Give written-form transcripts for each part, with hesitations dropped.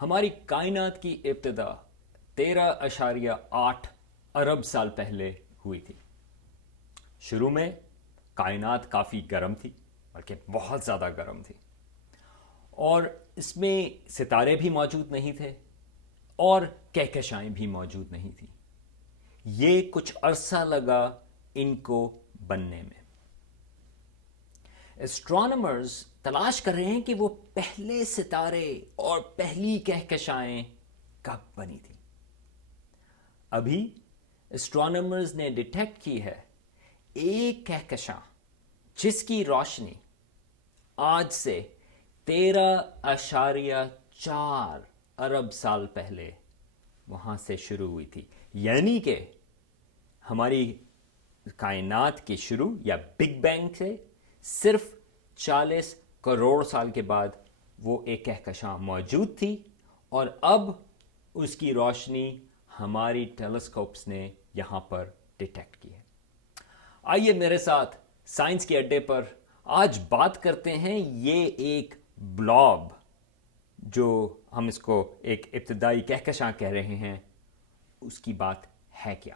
ہماری کائنات کی ابتدا 13.8 ارب سال پہلے ہوئی تھی۔ شروع میں کائنات کافی گرم تھی، بلکہ بہت زیادہ گرم تھی، اور اس میں ستارے بھی موجود نہیں تھے اور کہکشائیں بھی موجود نہیں تھیں۔ یہ کچھ عرصہ لگا ان کو بننے میں۔ ایسٹرونامرز تلاش کر رہے ہیں کہ وہ پہلے ستارے اور پہلی کہکشائیں کب بنی تھی۔ ابھی ایسٹرونامرز نے ڈیٹیکٹ کی ہے ایک کہکشاں جس کی روشنی آج سے 13.4 ارب سال پہلے وہاں سے شروع ہوئی تھی، یعنی کہ ہماری کائنات کی شروع یا بگ بینگ سے صرف 40 کروڑ سال کے بعد وہ ایک کہکشاں موجود تھی، اور اب اس کی روشنی ہماری ٹیلیسکوپس نے یہاں پر ڈیٹیکٹ کی ہے۔ آئیے میرے ساتھ سائنس کے اڈے پر آج بات کرتے ہیں یہ ایک بلاب، جو ہم اس کو ایک ابتدائی کہکشاں کہہ رہے ہیں، اس کی بات ہے کیا؟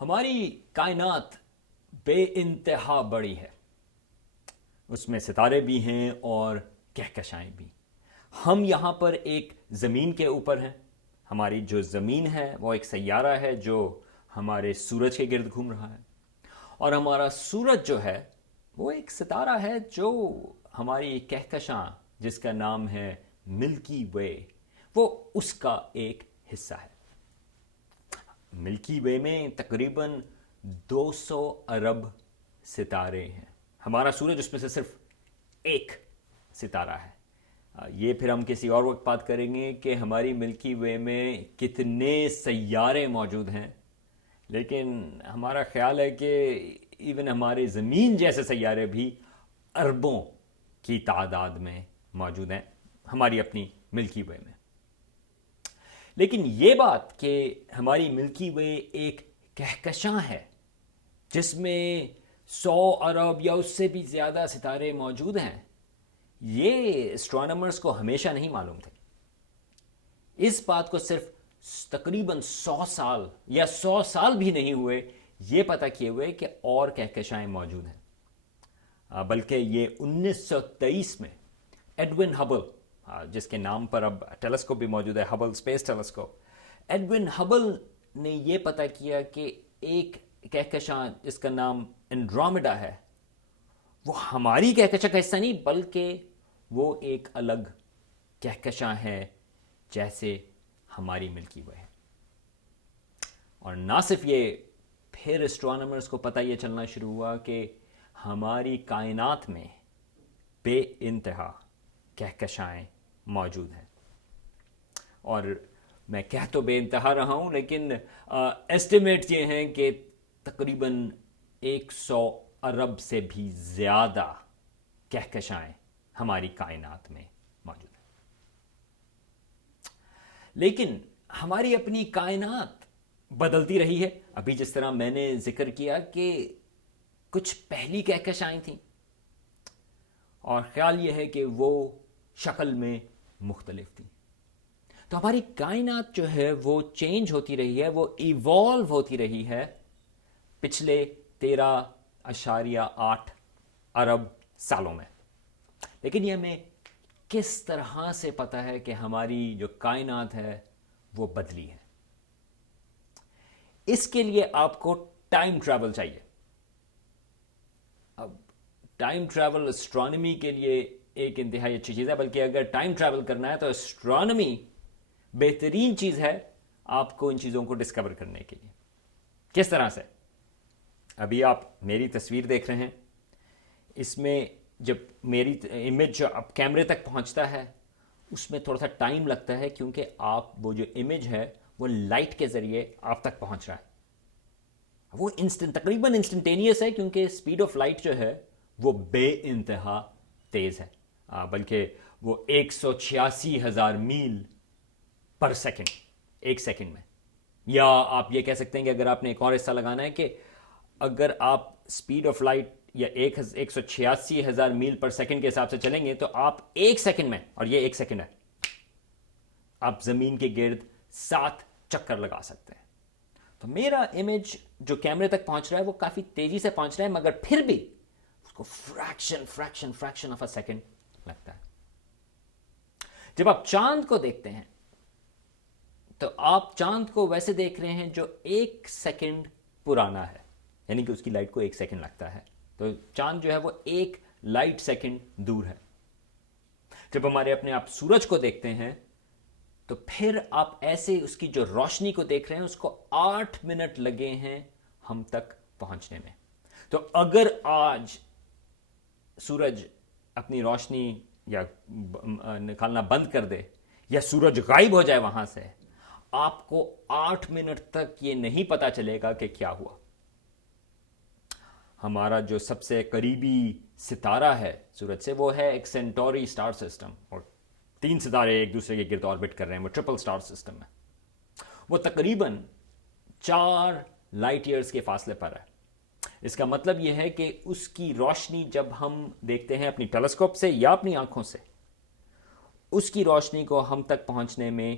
ہماری کائنات بے انتہا بڑی ہے، اس میں ستارے بھی ہیں اور کہکشائیں بھی۔ ہم یہاں پر ایک زمین کے اوپر ہیں۔ ہماری جو زمین ہے وہ ایک سیارہ ہے جو ہمارے سورج کے گرد گھوم رہا ہے، اور ہمارا سورج جو ہے وہ ایک ستارہ ہے جو ہماری کہکشاں جس کا نام ہے ملکی وے، وہ اس کا ایک حصہ ہے۔ ملکی وے میں تقریباً 200 ارب ستارے ہیں۔ ہمارا سورج اس میں سے صرف ایک ستارہ ہے۔ یہ پھر ہم کسی اور وقت بات کریں گے کہ ہماری ملکی وے میں کتنے سیارے موجود ہیں، لیکن ہمارا خیال ہے کہ ایون ہمارے زمین جیسے سیارے بھی اربوں کی تعداد میں موجود ہیں ہماری اپنی ملکی وے میں۔ لیکن یہ بات کہ ہماری ملکی وے ایک کہکشاں ہے جس میں 100 ارب یا اس سے بھی زیادہ ستارے موجود ہیں، یہ ایسٹرونامرز کو ہمیشہ نہیں معلوم تھے۔ اس بات کو صرف تقریباً 100 سال یا 100 سال بھی نہیں ہوئے یہ پتہ کیے ہوئے کہ اور کہکشائیں موجود ہیں، بلکہ یہ 1923 میں ایڈون ہبل، جس کے نام پر اب ٹیلیسکوپ بھی موجود ہے، Hubble space telescope, Edwin Hubble نے یہ پتہ کیا کہ ایک کہکشاں جس کا نام اینڈرومیڈا ہے، وہ ہماری کہکشاں کا حصہ نہیں بلکہ وہ ایک الگ کہکشاں ہے جیسے ہماری ملکی وے ہے۔ اور نہ صرف یہ، پھر اسٹرونامرز کو پتہ یہ چلنا شروع ہوا کہ ہماری کائنات میں بے انتہا کہکشائیں موجود ہیں، اور میں کہہ تو بے انتہا رہا ہوں لیکن ایسٹیمیٹ یہ ہیں کہ تقریباً 100 ارب سے بھی زیادہ کہکشائیں ہماری کائنات میں موجود ہیں۔ لیکن ہماری اپنی کائنات بدلتی رہی ہے۔ ابھی جس طرح میں نے ذکر کیا کہ کچھ پہلی کہکشائیں تھیں، اور خیال یہ ہے کہ وہ شکل میں مختلف تھی، تو ہماری کائنات جو ہے وہ چینج ہوتی رہی ہے، وہ ایوالو ہوتی رہی ہے پچھلے 13.8 ارب سالوں میں۔ لیکن یہ ہمیں کس طرح سے پتہ ہے کہ ہماری جو کائنات ہے وہ بدلی ہے؟ اس کے لیے آپ کو ٹائم ٹریول چاہیے۔ اب ٹائم ٹریول اسٹرانومی کے لیے ایک انتہائی اچھی چیز ہے، بلکہ اگر ٹائم ٹریول کرنا ہے تو اسٹرانومی بہترین چیز ہے آپ کو ان چیزوں کو ڈسکور کرنے کے لیے۔ کس طرح سے؟ ابھی آپ میری تصویر دیکھ رہے ہیں، اس میں جب میری امیج اب کیمرے تک پہنچتا ہے اس میں تھوڑا سا ٹائم لگتا ہے، کیونکہ آپ وہ جو امیج ہے وہ لائٹ کے ذریعے آپ تک پہنچ رہا ہے. وہ تقریباً انسٹنٹینیس ہے، کیونکہ اسپیڈ آف لائٹ جو ہے وہ بے انتہا تیز ہے. بلکہ وہ 186,000 میل پر سیکنڈ، ایک سیکنڈ میں. یا آپ یہ کہہ سکتے ہیں کہ اگر آپ نے ایک اور حصہ لگانا ہے کہ اگر آپ اسپیڈ آف لائٹ یا 186,000 میل پر سیکنڈ کے حساب سے چلیں گے تو آپ ایک سیکنڈ میں، اور یہ ایک سیکنڈ ہے، آپ زمین کے گرد 7 چکر لگا سکتے ہیں. تو میرا امیج جو کیمرے تک پہنچ رہا ہے وہ کافی تیزی سے پہنچ رہا ہے، مگر پھر بھی اس کو فریکشن آف اے سیکنڈ لگتا ہے. جب آپ چاند کو دیکھتے ہیں تو آپ چاند کو ویسے دیکھ رہے ہیں جو 1 سیکنڈ پرانا ہے، یعنی کہ اس کی لائٹ کو 1 سیکنڈ لگتا ہے. تو چاند جو ہے وہ 1 لائٹ سیکنڈ دور ہے. جب ہمارے اپنے آپ سورج کو دیکھتے ہیں تو پھر آپ ایسے اس کی جو روشنی کو دیکھ رہے ہیں، اس کو 8 منٹ لگے ہیں ہم تک پہنچنے میں. تو اگر آج سورج اپنی روشنی یا نکالنا بند کر دے یا سورج غائب ہو جائے وہاں سے، آپ کو 8 منٹ تک یہ نہیں پتا چلے گا کہ کیا ہوا. ہمارا جو سب سے قریبی ستارہ ہے سورج سے وہ ہے ایک سینٹوری اسٹار سسٹم، اور 3 ستارے ایک دوسرے کے گرد آربٹ کر رہے ہیں، وہ ٹرپل اسٹار سسٹم ہے. وہ تقریباً 4 لائٹ ایئرز کے فاصلے پر ہے. اس کا مطلب یہ ہے کہ اس کی روشنی جب ہم دیکھتے ہیں اپنی ٹیلیسکوپ سے یا اپنی آنکھوں سے، اس کی روشنی کو ہم تک پہنچنے میں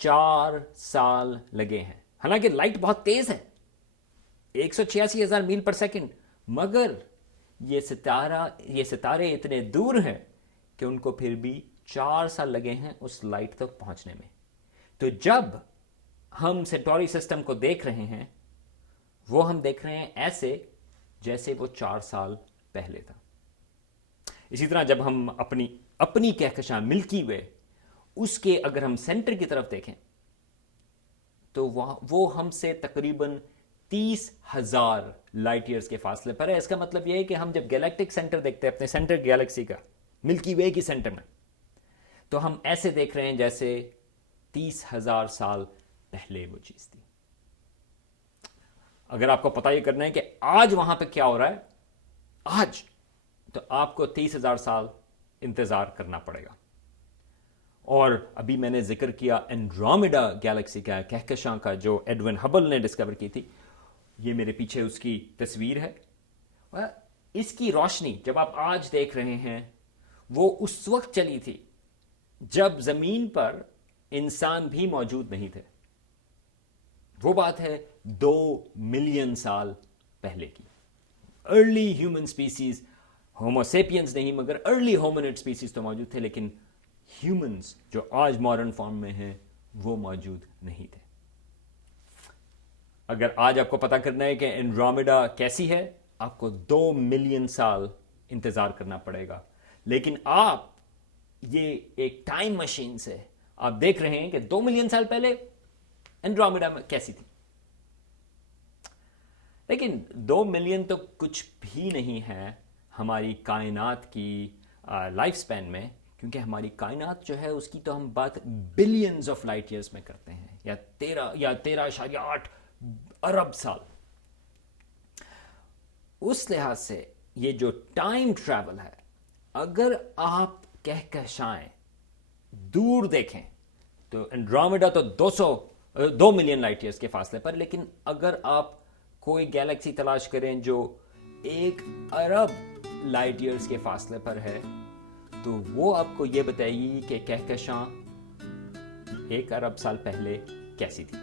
4 سال لگے ہیں. حالانکہ لائٹ بہت تیز ہے، 186,000 میل پر سیکنڈ، مگر یہ ستارے اتنے دور ہیں کہ ان کو پھر بھی 4 سال لگے ہیں اس لائٹ تک پہنچنے میں. تو جب ہم سینٹوری سسٹم کو دیکھ رہے ہیں وہ ہم دیکھ رہے ہیں ایسے جیسے وہ 4 سال پہلے تھا. اسی طرح جب ہم اپنی کہکشاں ملکی وے، اس کے اگر ہم سینٹر کی طرف دیکھیں تو وہ ہم سے تقریباً 30,000 لائٹ ایئرز کے فاصلے پر ہے. اس کا مطلب یہ ہے کہ ہم جب گیلیکٹک سینٹر دیکھتے ہیں اپنے سینٹر گیلیکسی کا، ملکی وے کی سینٹر میں، تو ہم ایسے دیکھ رہے ہیں جیسے 30,000 سال پہلے وہ چیز تھی. اگر آپ کو پتہ یہ کرنا ہے کہ آج وہاں پہ کیا ہو رہا ہے آج، تو آپ کو 30,000 سال انتظار کرنا پڑے گا. اور ابھی میں نے ذکر کیا اینڈرومیڈا گیلیکسی کا، کہکشاں کا، جو ایڈون ہبل نے ڈسکور کی تھی. یہ میرے پیچھے اس کی تصویر ہے. اس کی روشنی جب آپ آج دیکھ رہے ہیں وہ اس وقت چلی تھی جب زمین پر انسان بھی موجود نہیں تھے. وہ بات ہے 2 ملین سال پہلے کی. Early human species, homo sapiens نہیں مگر ارلی ہومنڈ سپیسیز تو موجود تھے، لیکن ہیومنز جو آج ماڈرن فارم میں ہیں وہ موجود نہیں تھے. اگر آج آپ کو پتا کرنا ہے کہ اینڈرومیڈا کیسی ہے، آپ کو 2 ملین سال انتظار کرنا پڑے گا. لیکن آپ یہ ایک ٹائم مشین سے آپ دیکھ رہے ہیں کہ 2 ملین سال پہلے اینڈرومیڈا میں کیسی تھی. لیکن 2 ملین تو کچھ بھی نہیں ہے ہماری کائنات کی لائف سپین میں، کیونکہ ہماری کائنات جو ہے اس کی تو ہم بات بلینز آف لائٹ ایئرز میں کرتے ہیں، یا 13.8 ارب سال. اس لحاظ سے یہ جو ٹائم ٹریول ہے، اگر آپ کہکشائیں دور دیکھیں تو اینڈرومیڈا تو 2 ملین لائٹ ایئرز کے فاصلے پر، لیکن اگر آپ کوئی گیلیکسی تلاش کریں جو 1 ارب لائٹ ایئرز کے فاصلے پر ہے، تو وہ آپ کو یہ بتائے گی کہ کہکشاں 1 ارب سال پہلے کیسی تھی.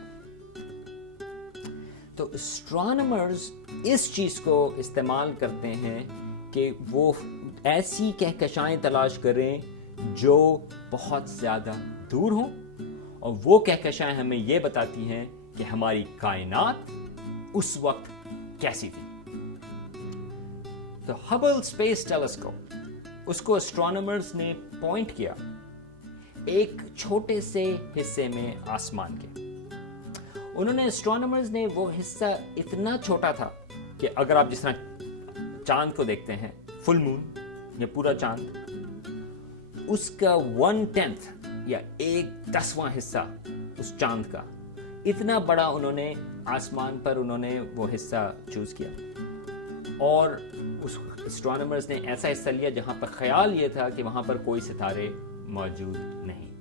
تو اسٹرانومرز اس چیز کو استعمال کرتے ہیں کہ وہ ایسی کہکشائیں تلاش کریں جو بہت زیادہ دور ہوں، اور وہ کہکشائیں ہمیں یہ بتاتی ہیں کہ ہماری کائنات اس وقت کیسی تھی. تو ہبل اسپیس ٹیلیسکوپ، اس کو اسٹرانومرز نے پوائنٹ کیا ایک چھوٹے سے حصے میں آسمان کے. انہوں نے اسٹرانومرز نے وہ حصہ اتنا چھوٹا تھا کہ اگر آپ جس طرح چاند کو دیکھتے ہیں، فل مون یا پورا چاند، اس کا 1/10 یا 1/10واں حصہ اس چاند کا، اتنا بڑا انہوں نے آسمان پر انہوں نے وہ حصہ چوز کیا، اور اس اسٹرانومرز نے ایسا حصہ لیا جہاں پر خیال یہ تھا کہ وہاں پر کوئی ستارے موجود نہیں،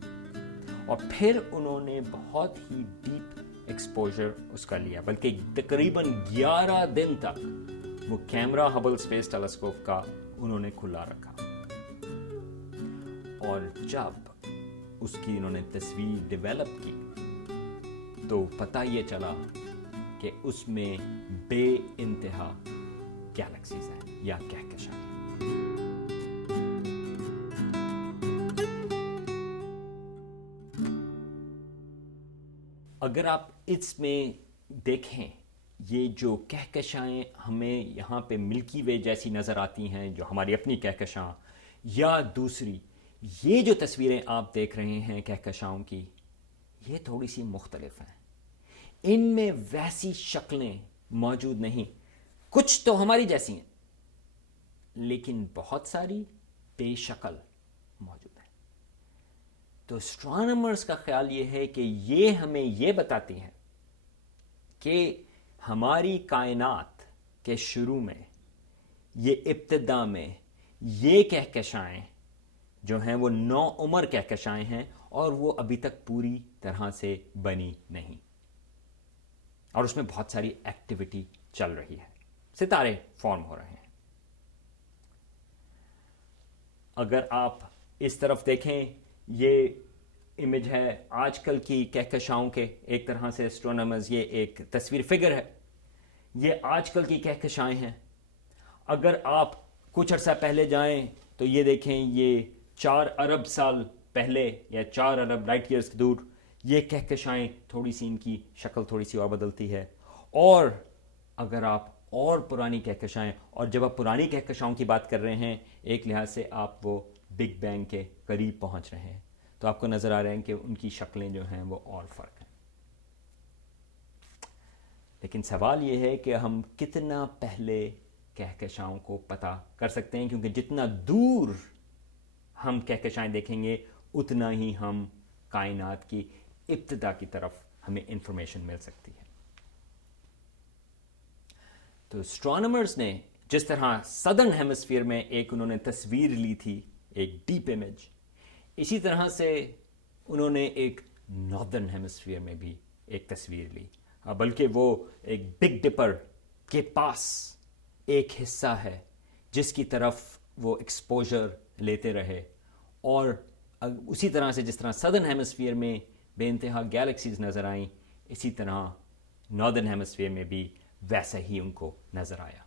اور پھر انہوں نے بہت ہی ڈیپ ایکسپوجر اس کا لیا، بلکہ تقریباً 11 دن تک وہ کیمرہ ہبل اسپیس ٹیلیسکوپ کا انہوں نے کھلا رکھا، اور جب اس کی انہوں نے تصویر ڈیولپ کی تو پتہ یہ چلا کہ اس میں بے انتہا گیلیکسیز ہیں یا کہکشاں ہیں۔ اگر آپ اس میں دیکھیں، یہ جو کہکشائیں ہمیں یہاں پہ ملکی وے جیسی نظر آتی ہیں، جو ہماری اپنی کہکشاں، یا دوسری یہ جو تصویریں آپ دیکھ رہے ہیں کہکشاؤں کی، یہ تھوڑی سی مختلف ہیں، ان میں ویسی شکلیں موجود نہیں، کچھ تو ہماری جیسی ہیں لیکن بہت ساری بے شکل موجود ہیں۔ تو اسٹرانومرز کا خیال یہ ہے کہ یہ ہمیں یہ بتاتی ہیں کہ ہماری کائنات کے شروع میں، یہ ابتدا میں، یہ کہکشائیں جو ہیں وہ نو عمر کہکشائیں ہیں، اور وہ ابھی تک پوری طرح سے بنی نہیں، اور اس میں بہت ساری ایکٹیویٹی چل رہی ہے، ستارے فارم ہو رہے ہیں۔ اگر آپ اس طرف دیکھیں، یہ امیج ہے آج کل کی کہکشاؤں کے، ایک طرح سے اسٹرونامرز یہ ایک تصویر فگر ہے، یہ آج کل کی کہکشائیں ہیں۔ اگر آپ کچھ عرصہ پہلے جائیں تو یہ دیکھیں، یہ 4 ارب سال پہلے یا 4 ارب لائٹ ایئرز دور یہ کہکشائیں، تھوڑی سی ان کی شکل تھوڑی سی اور بدلتی ہے۔ اور اگر آپ اور پرانی کہکشائیں، اور جب آپ پرانی کہکشاؤں کی بات کر رہے ہیں، ایک لحاظ سے آپ وہ بگ بینگ کے قریب پہنچ رہے ہیں، تو آپ کو نظر آ رہے ہیں کہ ان کی شکلیں جو ہیں وہ اور فرق ہیں۔ لیکن سوال یہ ہے کہ ہم کتنا پہلے کہکشاؤں کو پتہ کر سکتے ہیں، کیونکہ جتنا دور ہم کہکشائیں دیکھیں گے اتنا ہی ہم کائنات کی ابتدا کی طرف ہمیں انفارمیشن مل سکتی ہے۔ تو اسٹرانومرز نے جس طرح سدرن ہیمسفیئر میں ایک انہوں نے تصویر لی تھی، ایک ڈیپ امیج، اسی طرح سے انہوں نے ایک ناردرن ہیمسفیئر میں بھی ایک تصویر لی، بلکہ وہ ایک بگ ڈپر کے پاس ایک حصہ ہے جس کی طرف وہ ایکسپوجر لیتے رہے، اور اسی طرح سے جس طرح سدرن ہیمسفیئر میں بے انتہا گیلیکسیز نظر آئیں، اسی طرح ناردرن ہیمسفیئر میں بھی ویسا ہی ان کو نظر آیا۔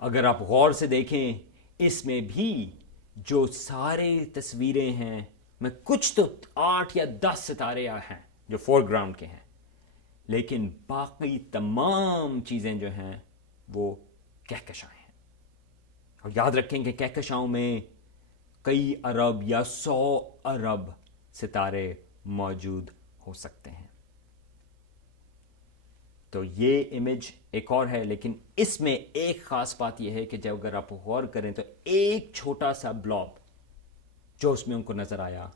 اگر آپ غور سے دیکھیں، اس میں بھی جو سارے تصویریں ہیں، میں کچھ تو 8 یا 10 ستارے ہیں جو فور گراؤنڈ کے ہیں، لیکن باقی تمام چیزیں جو ہیں وہ کہکشائیں ہیں۔ اور یاد رکھیں کہ کہکشاؤں میں کئی ارب یا 100 ارب ستارے موجود ہو سکتے ہیں۔ تو یہ امیج ایک اور ہے، لیکن اس میں ایک خاص بات یہ ہے کہ جب اگر آپ غور کریں تو ایک چھوٹا سا بلاب جو اس میں ان کو نظر آیا،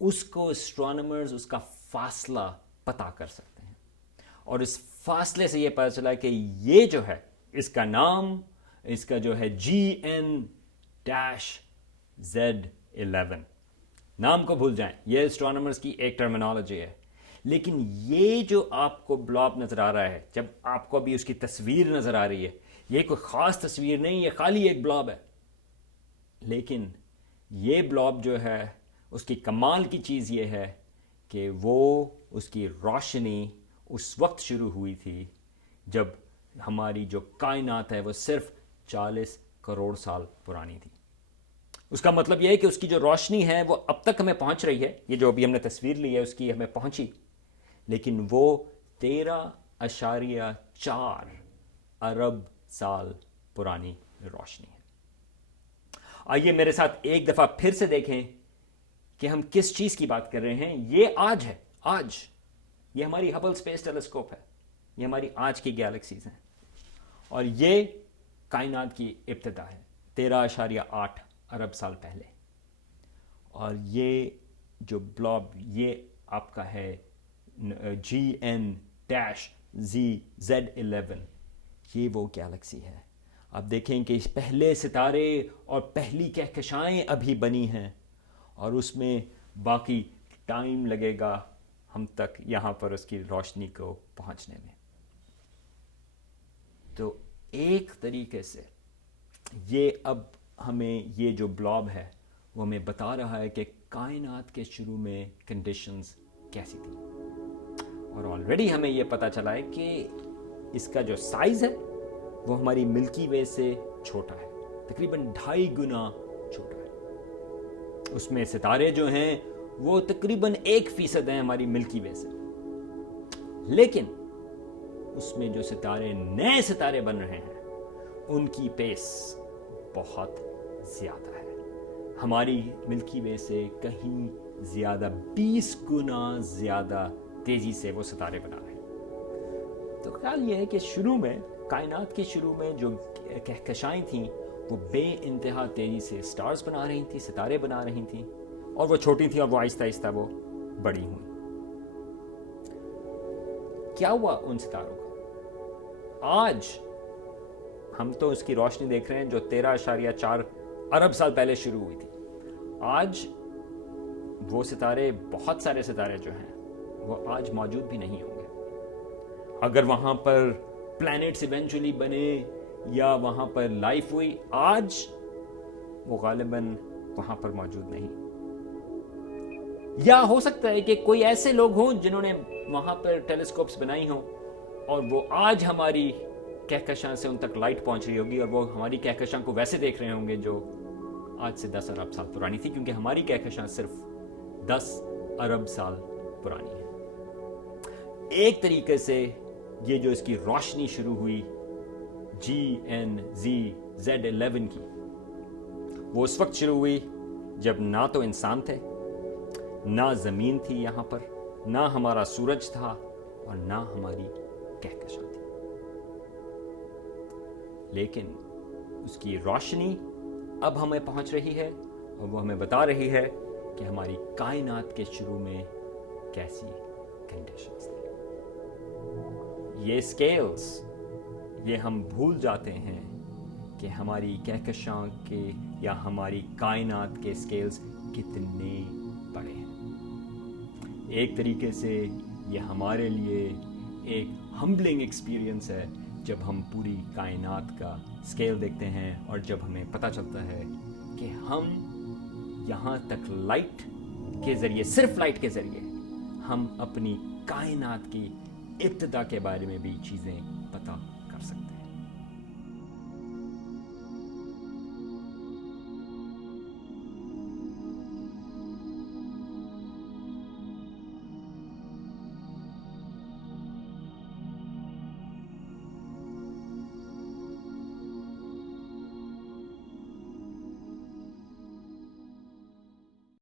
اس کو اسٹرانومرز اس کا فاصلہ پتہ کر سکتے ہیں، اور اس فاصلے سے یہ پتہ چلا کہ یہ جو ہے، اس کا نام، اس کا جو ہے GN-Z11، نام کو بھول جائیں، یہ اسٹرانومرز کی ایک ٹرمینالوجی ہے۔ لیکن یہ جو آپ کو بلاب نظر آ رہا ہے، جب آپ کو ابھی اس کی تصویر نظر آ رہی ہے، یہ کوئی خاص تصویر نہیں، یہ خالی ایک بلاب ہے، لیکن یہ بلاب جو ہے اس کی کمال کی چیز یہ ہے کہ وہ اس کی روشنی اس وقت شروع ہوئی تھی جب ہماری جو کائنات ہے وہ صرف 40 کروڑ سال پرانی تھی۔ اس کا مطلب یہ ہے کہ اس کی جو روشنی ہے وہ اب تک ہمیں پہنچ رہی ہے، یہ جو ابھی ہم نے تصویر لی ہے اس کی ہمیں پہنچی، لیکن وہ 13.4 ارب سال پرانی روشنی ہے۔ آئیے میرے ساتھ ایک دفعہ پھر سے دیکھیں کہ ہم کس چیز کی بات کر رہے ہیں۔ یہ آج ہے، آج یہ ہماری ہبل اسپیس ٹیلیسکوپ ہے، یہ ہماری آج کی گیلیکسیز ہیں، اور یہ کائنات کی ابتدا ہے 13.8 ارب سال پہلے. اور یہ جو بلاب یہ آپ کا ہے GN-ZZ11، یہ وہ گیلیکسی ہے. آپ دیکھیں کہ پہلے ستارے اور پہلی کہکشائیں ابھی بنی ہیں، اور اس میں باقی ٹائم لگے گا ہم تک یہاں پر اس کی روشنی کو پہنچنے میں. تو ایک طریقے سے یہ اب ہمیں یہ جو بلاب ہے وہ ہمیں بتا رہا ہے کہ کائنات کے شروع میں کنڈیشنز کیسی تھیں. اور آلریڈی ہمیں یہ پتہ چلا ہے کہ اس کا جو سائز ہے وہ ہماری ملکی وے سے چھوٹا ہے، تقریباً 2.5 گنا چھوٹا ہے. اس میں ستارے جو ہیں وہ تقریباً 1% ہیں ہماری ملکی وے سے، لیکن اس میں جو ستارے نئے ستارے بن رہے ہیں ان کی پیس بہت زیادہ ہے، ہماری ملکی وے سے کہیں زیادہ، 20 گنا زیادہ تیزی سے وہ ستارے بنا رہے ہیں. تو خیال یہ ہے کہ شروع میں کائنات کے شروع میں جو کہکشائیں تھیں وہ بے انتہا تیزی سے سٹارز بنا رہی تھیں، ستارے بنا رہی تھیں، اور وہ چھوٹی تھیں اور وہ آہستہ آہستہ وہ بڑی ہوئیں. کیا ہوا ان ستاروں کا؟ آج ہم تو اس کی روشنی دیکھ رہے ہیں جو 13.4 ارب سال پہلے شروع ہوئی تھی. آج وہ ستارے، بہت سارے ستارے جو ہیں وہ آج موجود بھی نہیں ہوں گے. اگر وہاں پر پلانٹس ایونچولی بنے یا وہاں پر لائف ہوئی، آج وہ غالباً وہاں پر موجود نہیں. یا ہو سکتا ہے کہ کوئی ایسے لوگ ہوں جنہوں نے وہاں پر ٹیلیسکوپس بنائی ہوں اور وہ آج ہماری کہکشاں سے ان تک لائٹ پہنچ رہی ہوگی، اور وہ ہماری کہکشاں کو ویسے دیکھ رہے ہوں گے جو آج سے 10 ارب سال پرانی تھی، کیونکہ ہماری کہکشاں صرف 10 ارب سال پرانی ہے. ایک طریقے سے یہ جو اس کی روشنی شروع ہوئی GN-ZZ11 کی، وہ اس وقت شروع ہوئی جب نہ تو انسان تھے، نہ زمین تھی یہاں پر، نہ ہمارا سورج تھا، اور نہ ہماری کہکشاں تھی. لیکن اس کی روشنی اب ہمیں پہنچ رہی ہے اور وہ ہمیں بتا رہی ہے کہ ہماری کائنات کے شروع میں کیسی کنڈیشنز تھیں. یہ سکیلز، یہ ہم بھول جاتے ہیں کہ ہماری کہکشاں کے یا ہماری کائنات کے سکیلز کتنے بڑے ہیں. ایک طریقے سے یہ ہمارے لیے ایک ہمبلنگ ایکسپیرینس ہے جب ہم پوری کائنات کا سکیل دیکھتے ہیں، اور جب ہمیں پتہ چلتا ہے کہ ہم یہاں تک لائٹ کے ذریعے، صرف لائٹ کے ذریعے ہم اپنی کائنات کی ابتدا کے بارے میں بھی چیزیں